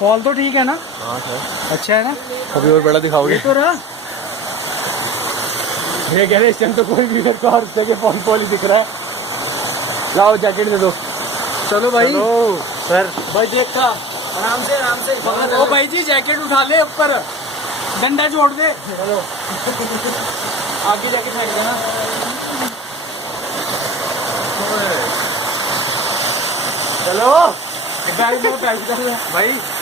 Fall तो ठीक है ना? हाँ सर, अच्छा है ना? अभी और बड़ा दिखाओगे? ये तो रहा। ये कह रहे इस टाइम तो कोई भी मेरे को हर जगह फॉल ही दिख रहा है। लाओ जैकेट दे दो। चलो भाई। सर भाई देखा, आराम से आराम से। ओ भाई जी जैकेट उठा ले ऊपर, डंडा जोड़ दे। चलो आगे जाके फेंक देना। चलो बैग में पैक कर दे भाई।